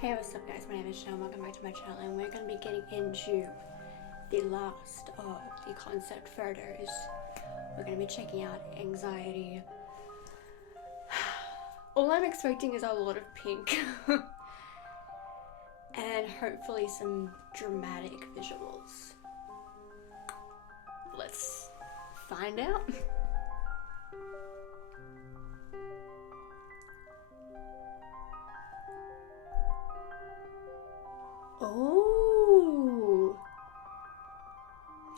Hey, what's up guys, my name is Shannon, welcome back to my channel, and we're going to be getting into the last of the concept photos. We're going to be checking out anxiety. All I'm expecting is a lot of pink and hopefully some dramatic visuals. Let's find out. Oh,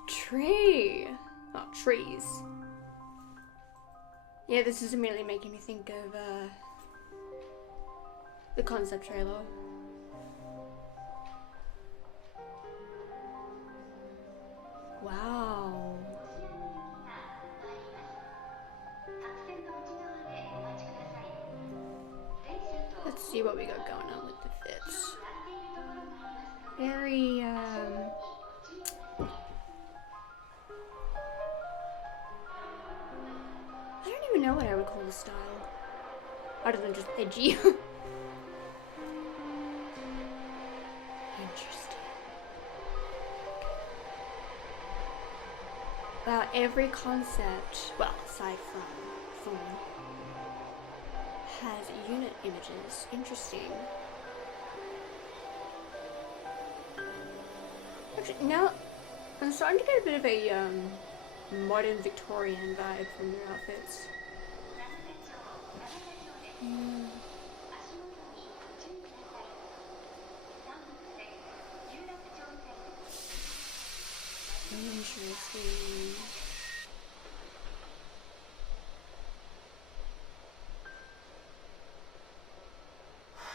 tree. Oh, trees. Yeah, this is immediately making me think of the concept trailer. Wow. Let's see what we got going on with the fits. Very, I don't even know what I would call the style, other than just edgy. Interesting. About every concept, well, aside from form, has unit images. Interesting. Actually, now I'm starting to get a bit of a modern Victorian vibe from their outfits. Interesting.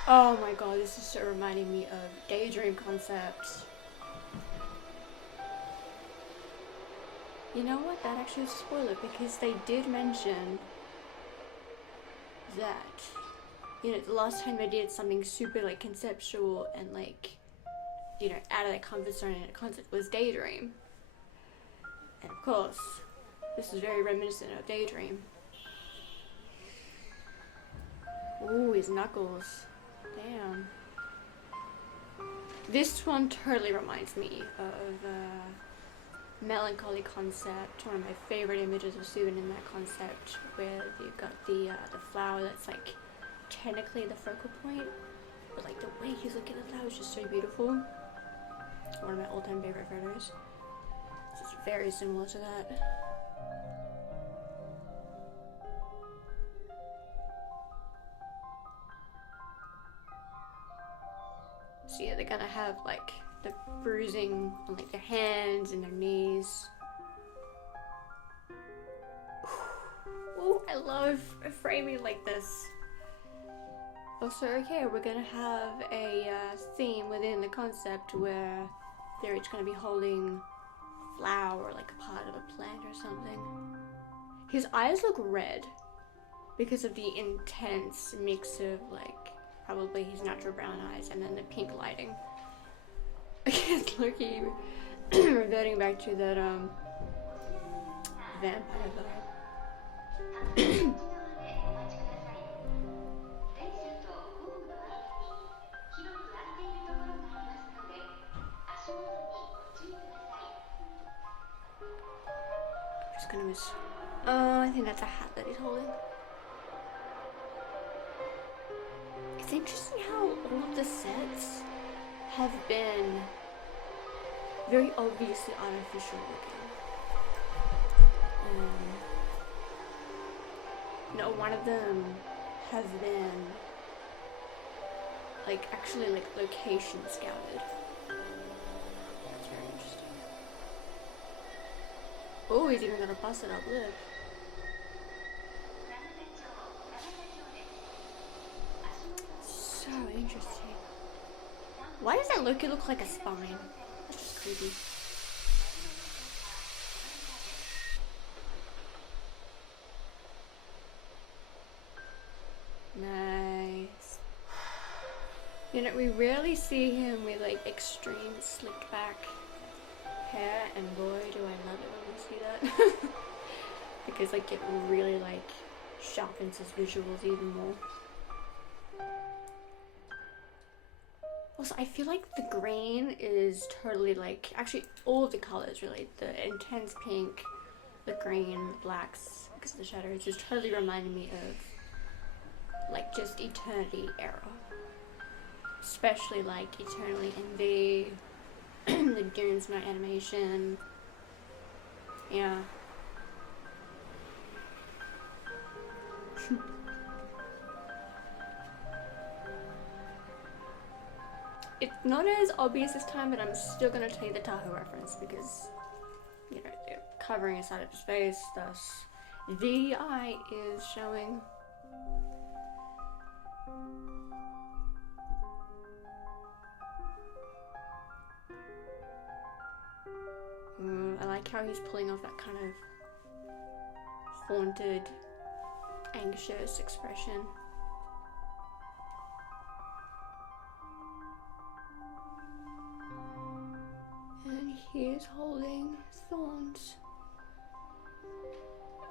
Oh my god, this is so reminding me of Daydream concepts. You know what? That actually is a spoiler because they did mention that, you know, the last time they did something super like conceptual and like, you know, out of their comfort zone in a concept was Daydream. And of course, this is very reminiscent of Daydream. Ooh, his knuckles. Damn. This one totally reminds me of Melancholy concept, one of my favorite images of Susan in that concept, where you've got the flower that's like technically the focal point, but like the way he's looking at the flower is just so beautiful. One of my all-time favorite photos. It's very similar to that. So yeah, they're gonna have like the bruising on like their hands and their knees. Ooh, I love framing like this. Also, okay, we're gonna have a theme within the concept where they're each gonna be holding a flower, like a part of a plant or something. His eyes look red because of the intense mix of like probably his natural brown eyes and then the pink lighting. It's Loki reverting back to that vampire vibe. Just gonna miss. I think that's a hat that he's holding. It's interesting how all of the sets have been very obviously artificial looking. No, one of them has been like actually like location scouted. That's very interesting. Oh, he's even got a busted up lip. So interesting. Why does that Loki look like a spine? That's just creepy. Nice. You know, we rarely see him with like extreme slicked back hair, and boy do I love it when we see that. Because like it really like sharpens his visuals even more. Also, I feel like the green is totally like, actually all of the colors really, the intense pink, the green, the blacks, because of the shadows, just totally reminded me of like just Eternity era. Especially like Eternally Envy, the Dunes Night animation. Yeah. It's not as obvious this time, but I'm still gonna tell you the Tahoe reference because, you know, they're covering a side of his face, thus the eye is showing. I like how he's pulling off that kind of haunted, anxious expression. And he is holding thorns.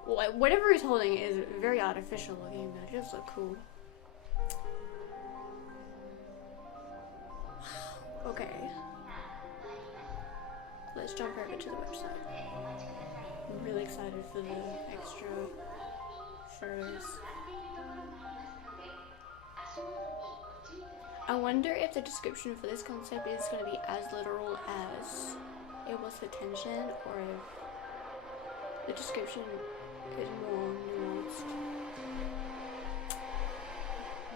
Well, whatever he's holding is very artificial looking, but it does look cool. Okay. Let's jump over to the website. I'm really excited for the extra photos. I wonder if the description for this concept is going to be as literal as it was for tension, or if the description is more nuanced.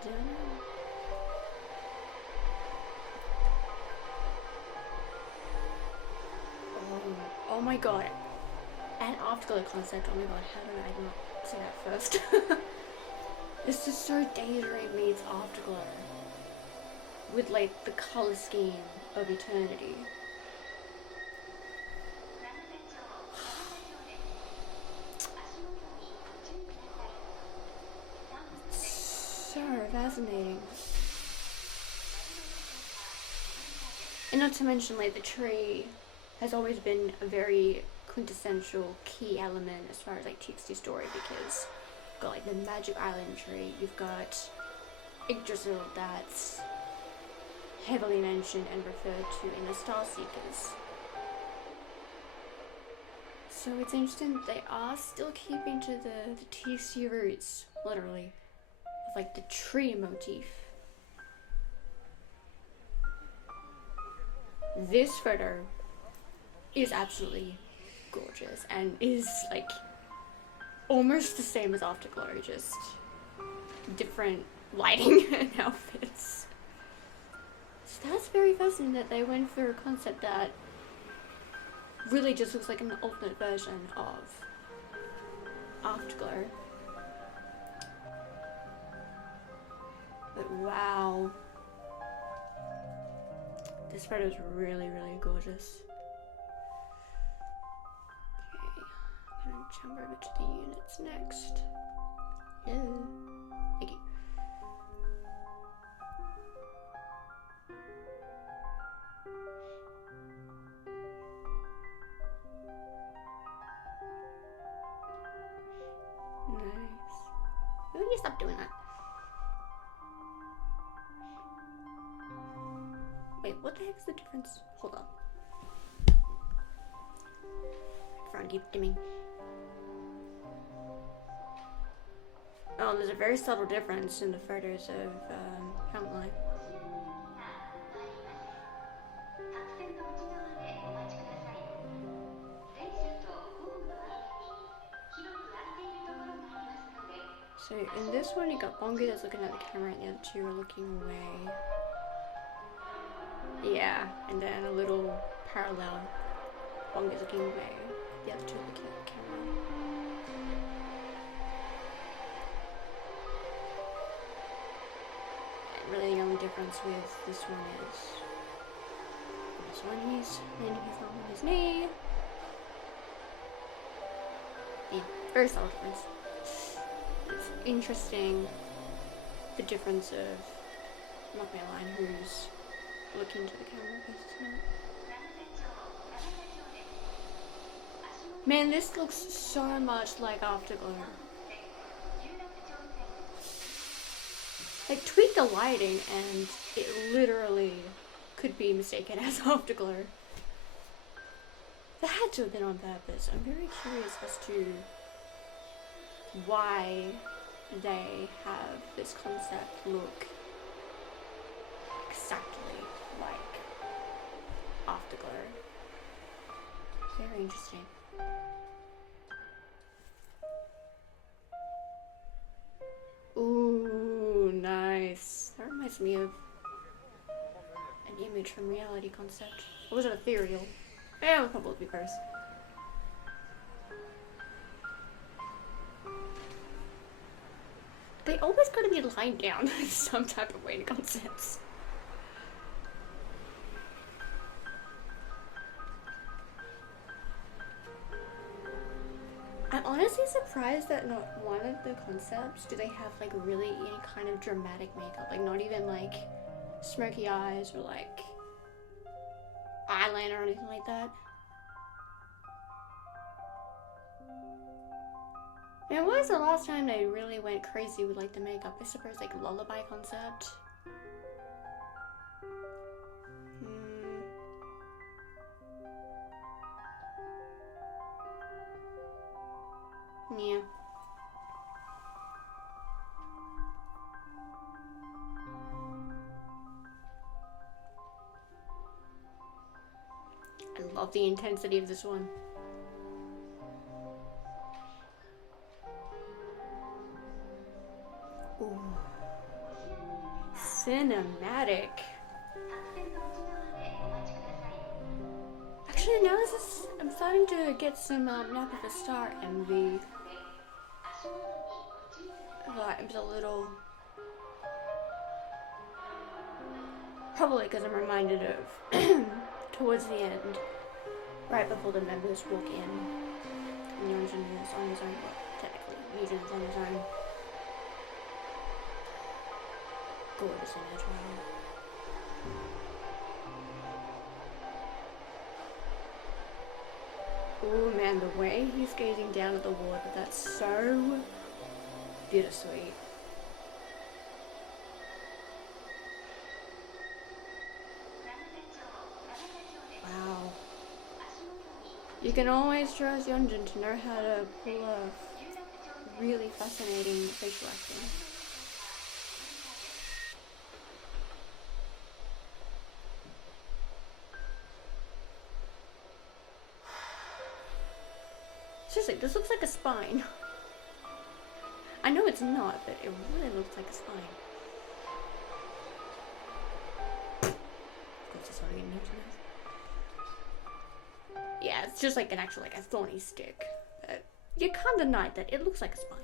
Don't know. Oh my god. An afterglow concept. Oh my god, how did I not see that first? This is so Daydream meets Afterglow. With like the color scheme of Eternity. So fascinating. And not to mention, like, the tree has always been a very quintessential key element as far as like TXT story, because you've got like the Magic Island tree, you've got Yggdrasil that's heavily mentioned and referred to in the Star Seekers. So it's interesting that they are still keeping to the TXT roots, literally, of like the tree motif. This photo is absolutely gorgeous and is like almost the same as Afterglow, just different lighting and outfits. So that's very fascinating that they went for a concept that really just looks like an alternate version of Afterglow. But wow. This photo is really, really gorgeous. Okay, I'm gonna jump over to the units next. Hello. Thank you. Nice. Will you stop doing that? Wait, what the heck's the difference? Hold on. Phone keep dimming. Oh, there's a very subtle difference in the photos of Countline. So in this one, you got Bongo that's looking at the camera, and the other two are looking away. Yeah, and then a little parallel. Bongo's looking away, the other two are looking at the camera. And really the only difference with this one is this one he's landing his arm on his knee. Yeah, very subtle difference. It's interesting the difference of, I'm not gonna lie, who's looking to the camera because it's not. Man, this looks so much like Afterglow. Like, tweak the lighting and it literally could be mistaken as Afterglow. That had to have been on purpose. I'm very curious as to why they have this concept look exactly like Afterglow. Very interesting. Ooh, nice. That reminds me of an image from Reality Concept. Or was it Ethereal? Yeah, it would probably be gross. They always gotta be lined down in some type of way in concepts. I'm honestly surprised that not one of the concepts do they have like really any kind of dramatic makeup. Like not even like smoky eyes or like eyeliner or anything like that. And when was the last time they really went crazy with like the makeup? I suppose like Lullaby Concept. Yeah. I love the intensity of this one. Ooh. Cinematic. Actually, now I'm starting to get some Nap of the Star envy. Vibes a little. Probably because I'm reminded of towards the end, right before the members walk in, and Yonjin is on his own. Well, technically, Yujin's on his own. Gorgeous image, wow. Oh man, the way he's gazing down at the water, that's so bittersweet. Wow. You can always trust Yeonjun to know how to pull off really fascinating facial acting. Seriously, this looks like a spine. I know it's not, but it really looks like a spine. Of course, it's already mentioned this. Yeah, it's just like an actual, like a thorny stick. But you can't deny that it looks like a spine.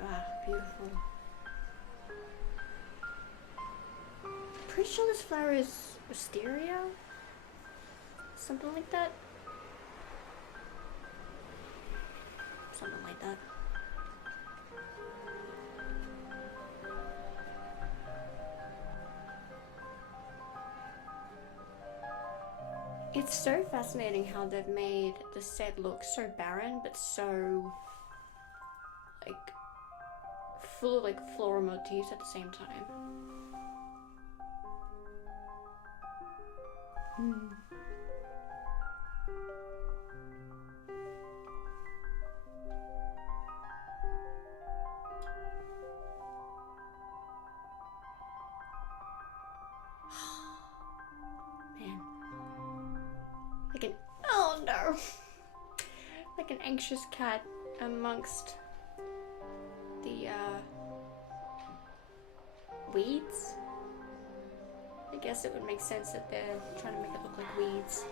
Ah, beautiful. Pretty sure this flower is wisteria? Something like that? Something like that. It's so fascinating how they've made the set look so barren, but so, like, full of, like, floral motifs at the same time. Man. Like an, oh no! Like an anxious cat amongst the, weeds? I guess it would make sense that they're trying to make it look like weeds.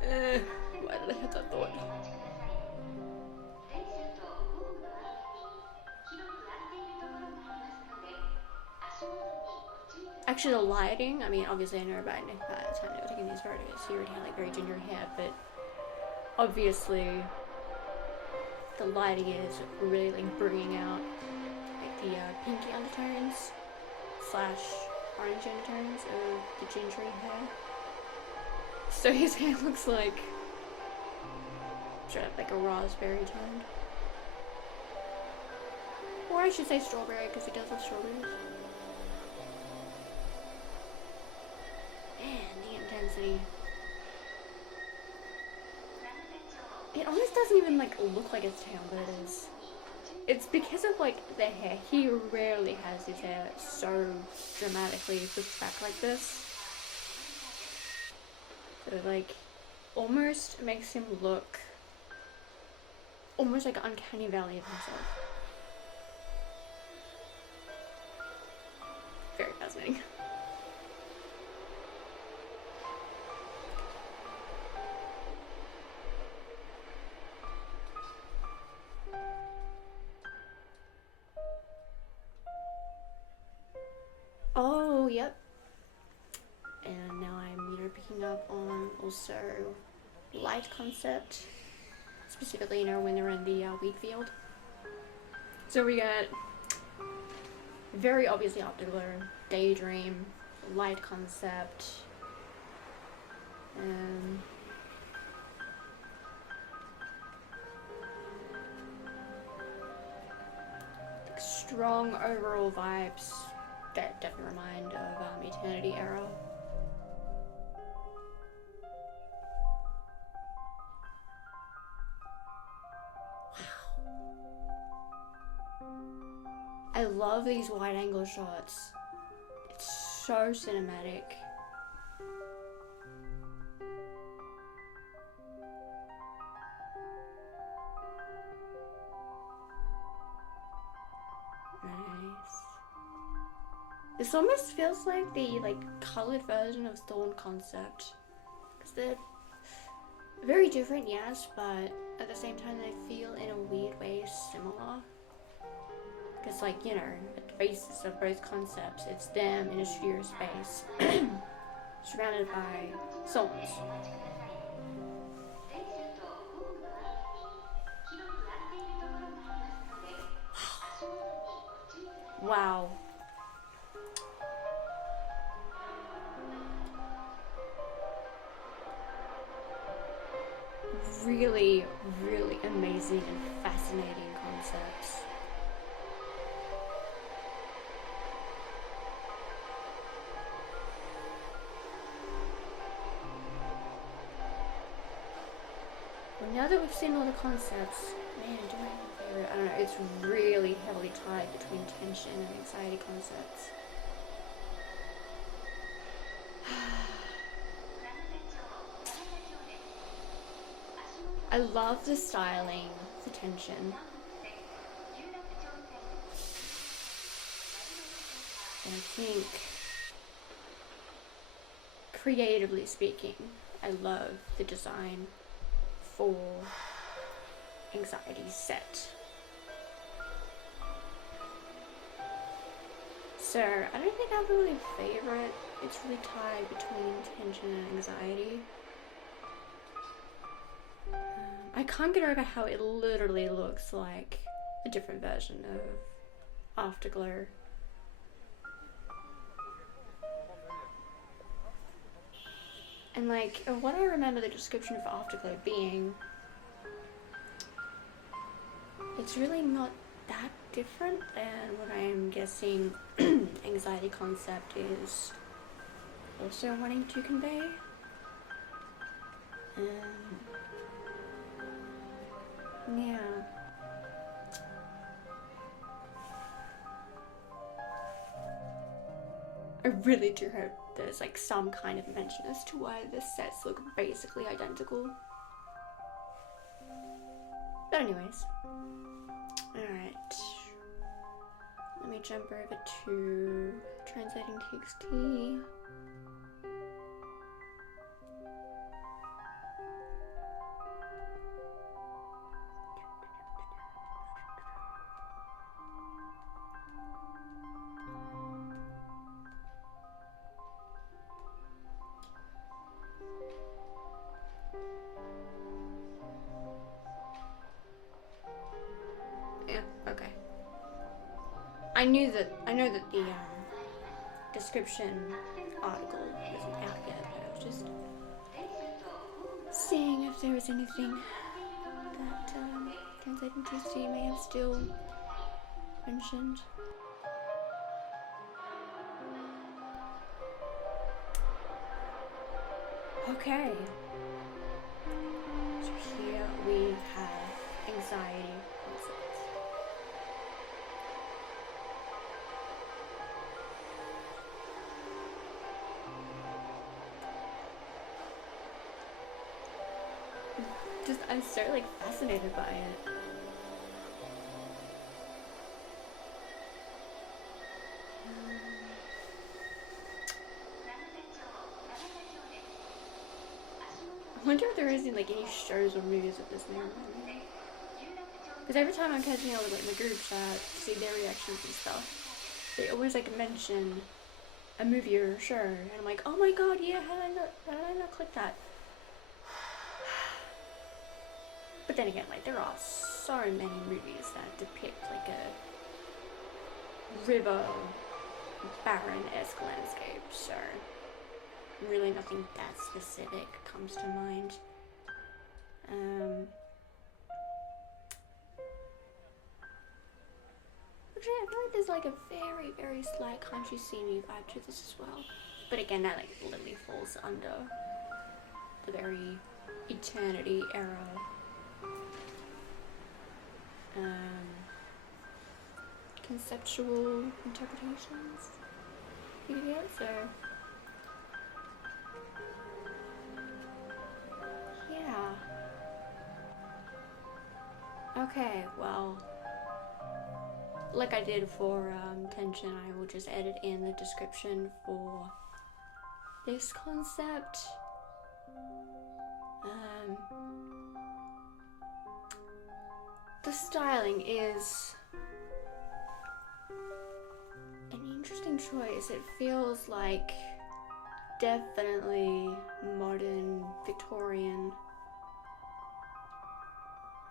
Why did I have that thought? Actually, the lighting, I mean, obviously I know about Tano taking these photos. He already had like very ginger hair, but obviously the lighting is really like bringing out like the pinky undertones / orange undertones of the gingery hair. So his hair looks like straight up like a raspberry tone. Or I should say strawberry, because he does have strawberries. Man, the intensity. It almost doesn't even like look like it's tail, but it is. It's because of like the hair. He rarely has his hair so dramatically pushed back like this. So like almost makes him look almost like an uncanny valley of himself. Very fascinating. Oh, yep. And now I'm, picking up on also light concept, specifically, when they're in the wheat field. So we got very obviously Optical, Daydream, light concept, strong overall vibes that definitely remind of Eternity Era. I love these wide angle shots. It's so cinematic. Nice. This almost feels like the colored version of Thorn concept. Because they're very different, yes, but at the same time they feel in a weird way similar. Because at the basis of both concepts, it's them in a studio space, surrounded by souls. Wow. Really, really amazing and fascinating concepts. Well, now that we've seen all the concepts, man, do I have a favorite? I don't know, it's really heavily tied between tension and anxiety concepts. I love the styling, the tension. And I think, creatively speaking, I love the design for anxiety set. So I don't think I have a really favorite. It's really tied between tension and anxiety. I can't get over how it literally looks like a different version of Afterglow. And what I remember the description for Afterglow being, it's really not that different than what I'm guessing anxiety concept is also wanting to convey. Yeah. I really do hope there's some kind of mention as to why the sets look basically identical. But anyways. Alright. Let me jump over to translating TXT. I know that the description article wasn't out yet, but I was just seeing if there was anything that translating TXT may have still mentioned. Okay. So here we have anxiety concepts. I'm so like fascinated by it. I wonder if there isn't like any shows or movies of this now. Because every time I'm catching up with like my group chat to see their reactions and stuff, they always like mention a movie or a show, and I'm like, oh my god, yeah, how did I not click that? But then again, like there are so many movies that depict like a river, barren-esque landscape, so really nothing that specific comes to mind. Actually, I feel like there's like a very, very slight country scenery vibe to this as well. But again, that like literally falls under the very eternity era. Conceptual interpretations. Yeah, so yeah. Okay, well, like I did for tension, I will just edit in the description for this concept. The styling is an interesting choice. It feels like definitely modern Victorian.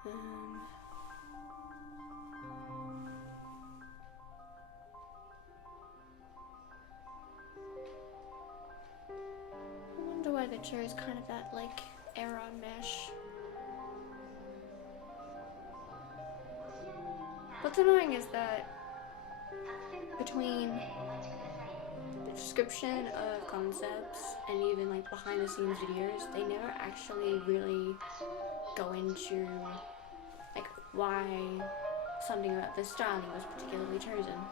I wonder why they chose kind of that like era mesh. What's annoying is that between the description of concepts and even like behind the scenes videos, they never actually really go into like why something about the styling was particularly chosen.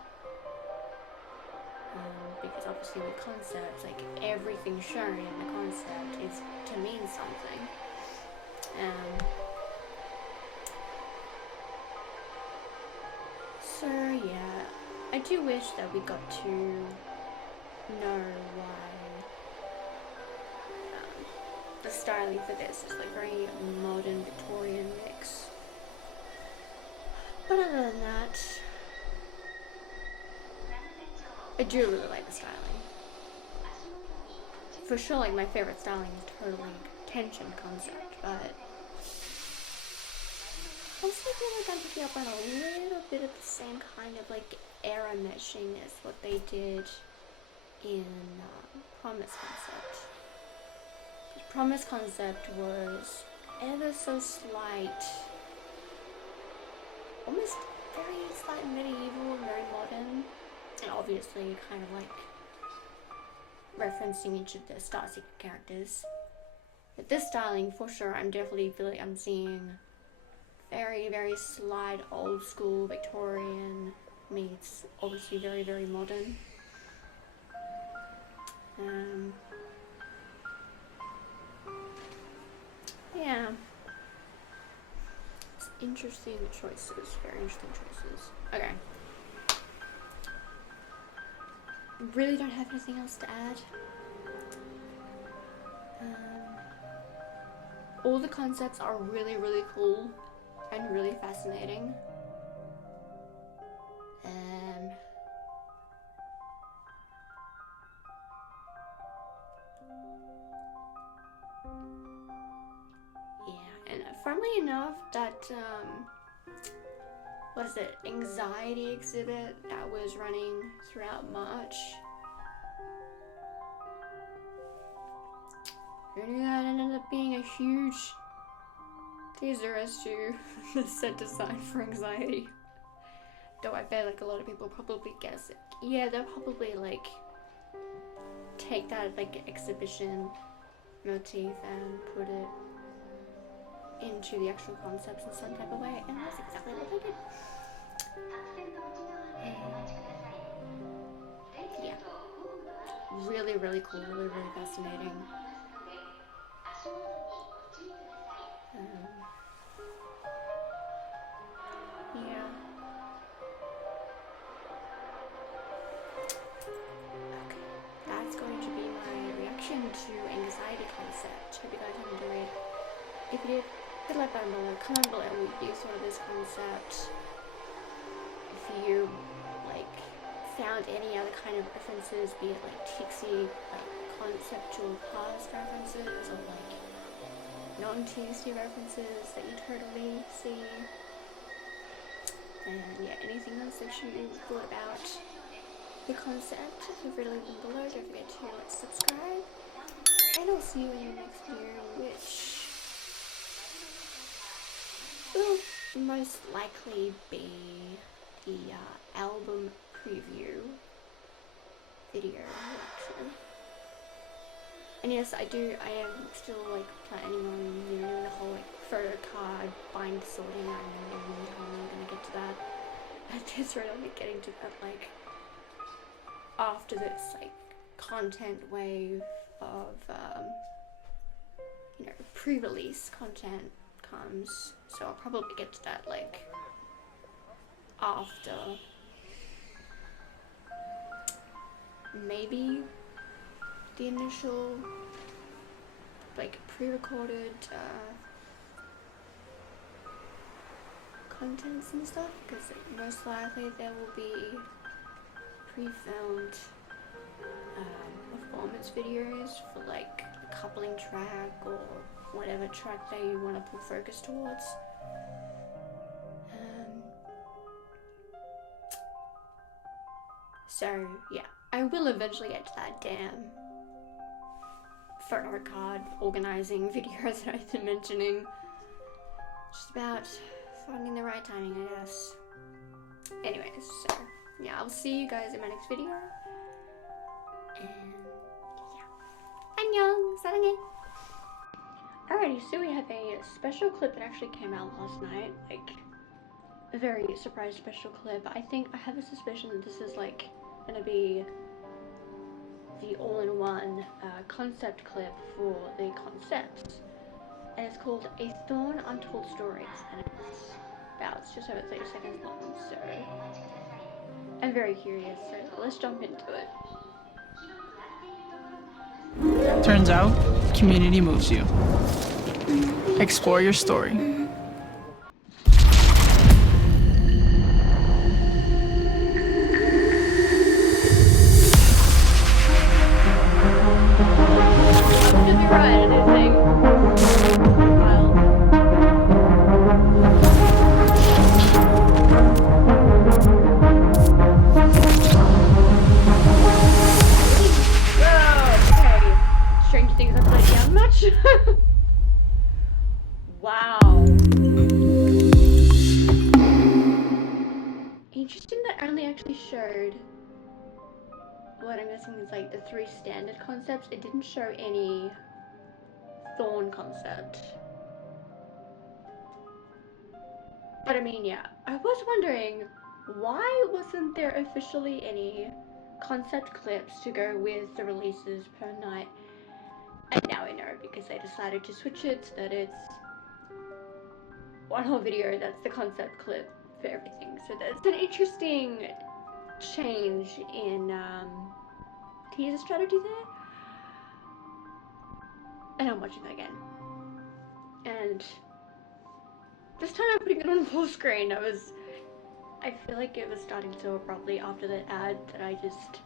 Because obviously with concepts, like everything shown in the concept is to mean something. So yeah, I do wish that we got to know why the styling for this is like very modern Victorian mix. But other than that, I do really like the styling. For sure, like my favorite styling is totally tension concept, but I also feel like I'm picking up on a little bit of the same kind of like era meshing as what they did in Promise Concept. Promise Concept was ever so slight, almost very slight medieval and very modern, and obviously kind of like referencing each of the Starseeker characters. With this styling, for sure, I'm definitely feeling I'm seeing very, very slight old school Victorian meets obviously very, very modern. Yeah. It's interesting choices, very interesting choices. Okay. Really don't have anything else to add. All the concepts are really, really cool and really fascinating. Yeah, and funnily enough, that what is it, anxiety exhibit that was running throughout March. Who knew that ended up being a huge teaser as to the set design for anxiety? though I bet like a lot of people probably guess it. Yeah, they'll probably like take that like exhibition motif and put it into the actual concepts in some type of way, and that's exactly what they did. Yeah, really, really cool, really, really fascinating. Yeah. Okay, that's going to be my reaction to anxiety concept. Hope you guys enjoyed. If you did, hit the like button below, comment below what you thought of this concept. If you like found any other kind of references, be it like TXT, like conceptual past references, or like non-TXT references that you totally see. And yeah, anything else that you thought about the concept, feel free to leave them below. Don't forget to subscribe, and I'll see you in the next video, which will most likely be the album preview video reaction. And yes, I am still like planning on, you know, the whole like photo card bind sorting. I know in the meantime I'm gonna get to that. At this rate, I'll be getting to that like after this like content wave of you know, pre-release content comes. So I'll probably get to that like after maybe the initial like pre-recorded contents and stuff, because most likely there will be pre-filmed performance videos for like a coupling track or whatever track they want to put focus towards. So yeah, I will eventually get to that damn photo card organizing videos that I've been mentioning. Just about finding the right timing, I guess. Anyways, so yeah, I'll see you guys in my next video. And yeah, annyeong, 사랑해. Alrighty, so we have a special clip that actually came out last night, like a very surprise special clip. I think I have a suspicion that this is like gonna be the all-in-one concept clip for the concepts, and it's called A Thorn Untold Stories, and it's just over 30 seconds long, so I'm very curious, so let's jump into it. Turns out, community moves you. Explore your story. Wow. Interesting that only actually showed what I'm guessing is like the 3 standard concepts. It didn't show any thorn concept. But I mean, yeah, I was wondering why wasn't there officially any concept clips to go with the releases per night? And now I know, because they decided to switch it so that it's one whole video that's the concept clip for everything. So that's an interesting change in teaser strategy there. And I'm watching that again. And this time I'm putting it on full screen. I feel like it was starting so abruptly after the ad that I just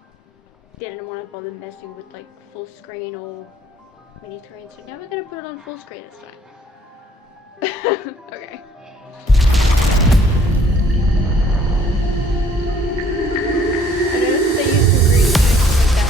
didn't want to bother messing with like full screen or mini screen. So now we're gonna put it on full screen this time. Okay. I noticed they used some green screen like that.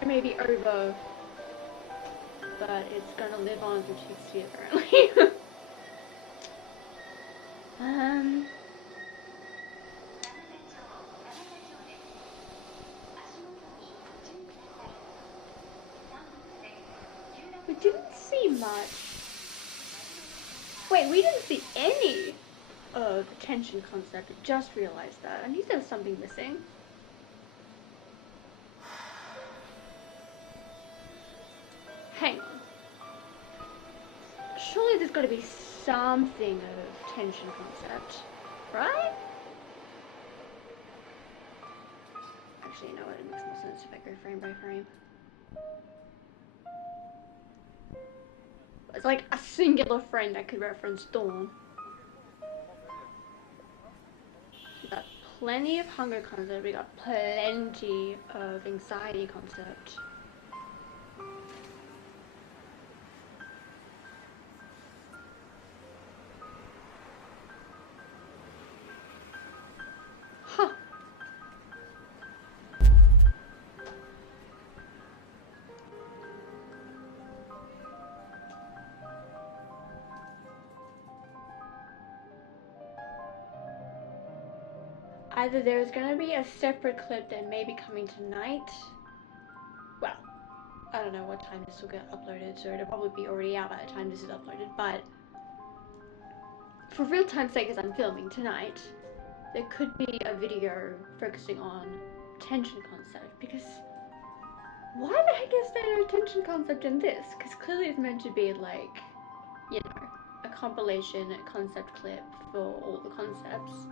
time may be over, but it's gonna live on through TXT apparently. um. We didn't see much. Wait, we didn't see any of the tension concept. I just realized that. I knew there was something missing. Hang on. Surely there's got to be something of tension concept, right? Actually, you know what? It makes more sense if I go frame by frame. It's like a singular friend I could reference Dawn. We got plenty of hunger concept, we got plenty of anxiety concept. Huh. Either there's gonna be a separate clip that may be coming tonight. Well, I don't know what time this will get uploaded, so it'll probably be already out by the time this is uploaded, but for real time's sake, as I'm filming tonight, there could be a video focusing on tension concept, because why the heck is there no tension concept in this? Because clearly it's meant to be like, you know, a compilation, a concept clip for all the concepts.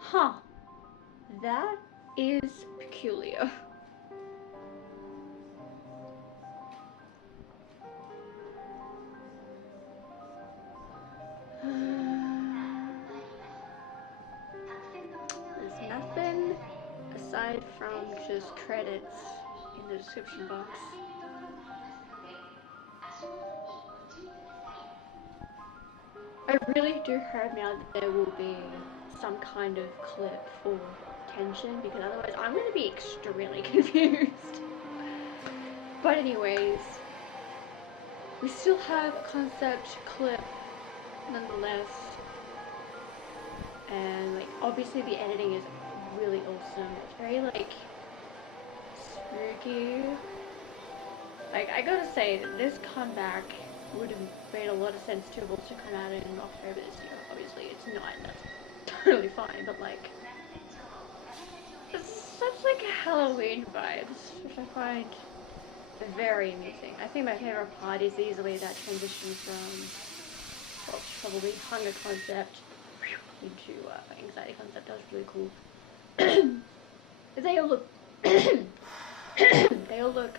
Huh. That is peculiar. There's nothing aside from just credits in the description box. I really do hope now that there will be some kind of clip for tension, because otherwise I'm going to be extremely confused. But anyways, we still have a concept clip nonetheless, and like obviously the editing is really awesome. It's very like spooky. Like I gotta say that this comeback would have made a lot of sense to also come out in October this year. Obviously it's not, that's totally fine, but like it's such like Halloween vibes, which I find very amusing. I think my favorite part is easily that transition from, well, probably hunger concept into anxiety concept. That was really cool. They all look they all look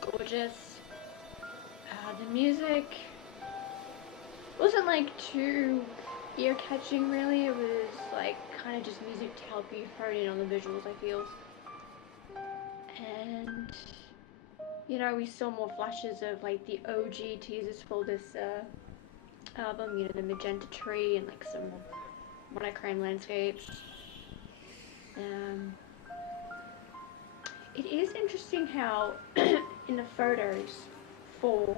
gorgeous. The music wasn't like too ear-catching really. It was like kind of just music to help you hone in on the visuals, I feel. And you know, we saw more flashes of like the OG teasers for this album, you know, the magenta tree and like some monochrome landscapes. It is interesting how in the photos for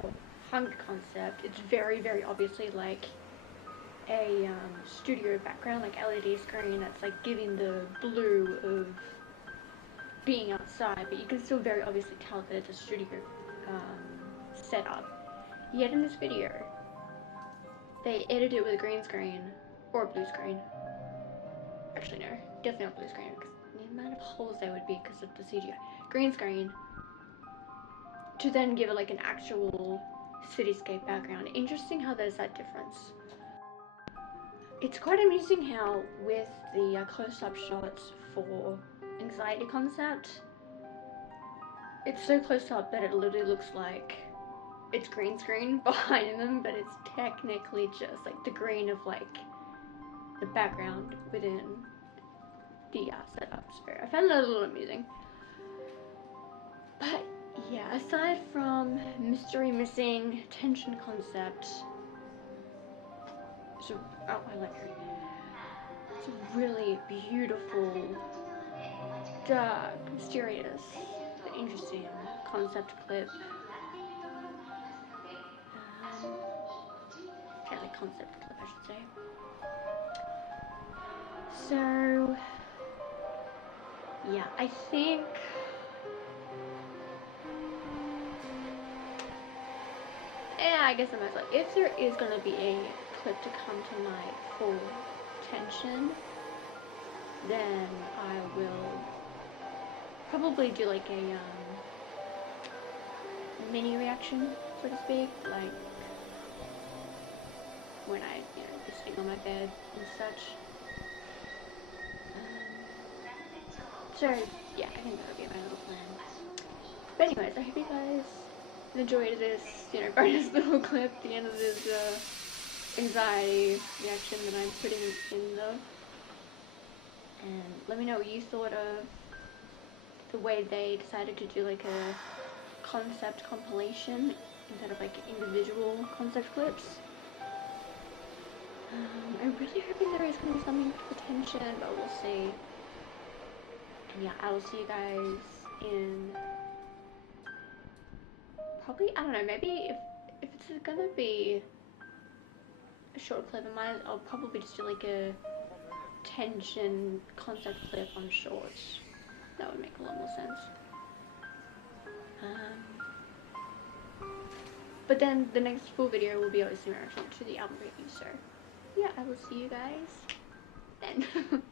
hunger concept, it's very, very obviously like a studio background, like LED screen that's like giving the blue of being outside, but you can still very obviously tell that it's a studio setup. Yet in this video, they edited it with a green screen or a blue screen. Actually, no, definitely not blue screen because the amount of holes there would be because of the CGI. Green screen to then give it like an actual cityscape background. Interesting how there's that difference. It's quite amusing how with the close-up shots for anxiety concept, it's so close up that it literally looks like it's green screen behind them, but it's technically just like the green of like the background within the setup. So I found that a little amusing. But yeah, aside from mystery missing, tension concept, so oh, I like her. It's a really beautiful, dark, mysterious an interesting concept clip. Fairly concept clip, I should say. So, yeah, I think I guess I'm like, if there is gonna be a clip to come to my full attention, then I will probably do like a mini reaction, so to speak, like when I, be sitting on my bed and such. So yeah, I think that would be my little plan. But anyways, I hope you guys enjoyed this, bonus little clip at the end of this anxiety reaction that I'm putting in though. And let me know what you thought of the way they decided to do like a concept compilation instead of like individual concept clips. I'm really hoping there is going to be something to attention, but we'll see. And yeah, I will see you guys in probably, I don't know, maybe if it's gonna be a short clip of mine, I'll probably just do like a tension concept clip on shorts. That would make a lot more sense. But then the next full video will be obviously my reaction to the album review, so yeah, I will see you guys then.